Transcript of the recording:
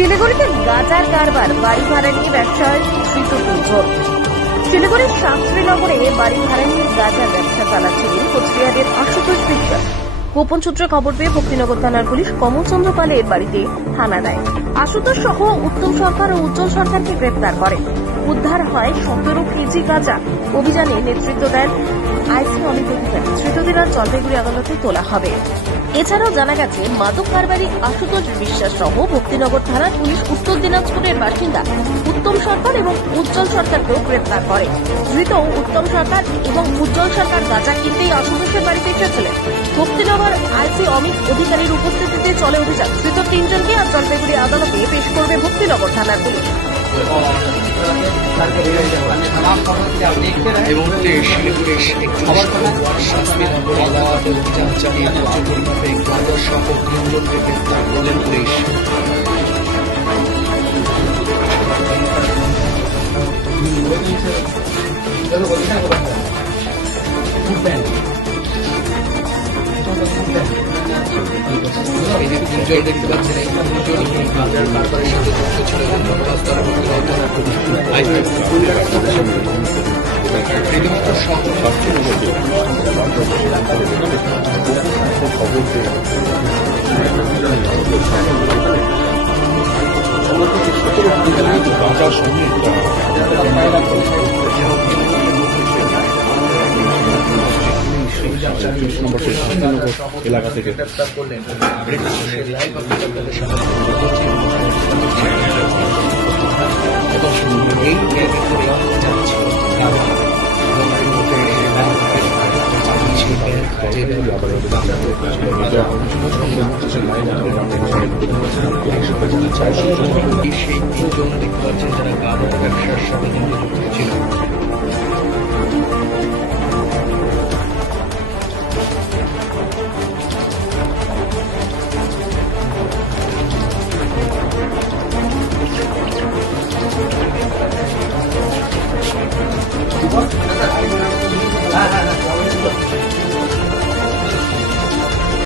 শিলিগুড়িতে গাঁজার কারবার, বাড়ি ভাড়া নিয়ে ব্যবসায় ধৃত দুজন। শিলিগুড়ির শাস্ত্রীনগরে বাড়ি ভাড়া নিয়ে গাঁজার ব্যবসা চালাচ্ছিলেন কোচবিহারের আশুতোষ বিশ্বাস। গোপন সূত্রে খবর পেয়ে ভক্তিনগর থানার পুলিশ কমলচন্দ্র পালের বাড়িতে হানা দেয়। আশুতোষ সহ উত্তম সরকার ও উজ্জ্বল সরকারকে গ্রেপ্তার করে। উদ্ধার হয় 17 কেজি গাঁজা। অভিযানে নেতৃত্ব দেন আইসি অমিত অধিকারী। ধৃতদের জলপাইগুড়ি আদালতে তোলা হবে। এছাড়াও জানা গেছে, মাদক কারবারি আশুতোষ বিশ্বাস সহ ভক্তিনগর থানার পুলিশ উত্তর দিনাজপুরের বাসিন্দা উত্তম সরকার এবং উজ্জ্বল সরকারকেও গ্রেপ্তার করে। ধৃত উত্তম সরকার এবং উজ্জ্বল সরকার গাঁজা কিনতেই আশুতোষের বাড়িতে এসেছিলেন। ভক্তিনগর আইসি অমিত অধিকারীর উপস্থিতিতে চলে অভিযান। ধৃত তিনজনকে আজ জলপাইগুড়ি আদালতে পেশ করবে ভক্তিনগর থানার পুলিশ। এই মুহূর্তে শিলিগুড়ির শাস্ত্রীনগর আদালতে অভিযান চালিয়ে প্রচুর পরিমাণে গাঁজা সহ তিনজনকে গ্রেপ্তার করলেন পুলিশ। এই যে তিনজন দেখতে পাচ্ছেন, এই তিনজন গাঁজার কারবারের সাথে যুক্ত ছিল এবং ঘটনাস্থলে রীতিমতো এলাকা থেকে সেই তিনজন দেখতে পাচ্ছেন যারা গাঁজার ব্যবসার সাথে যুক্ত ছিল।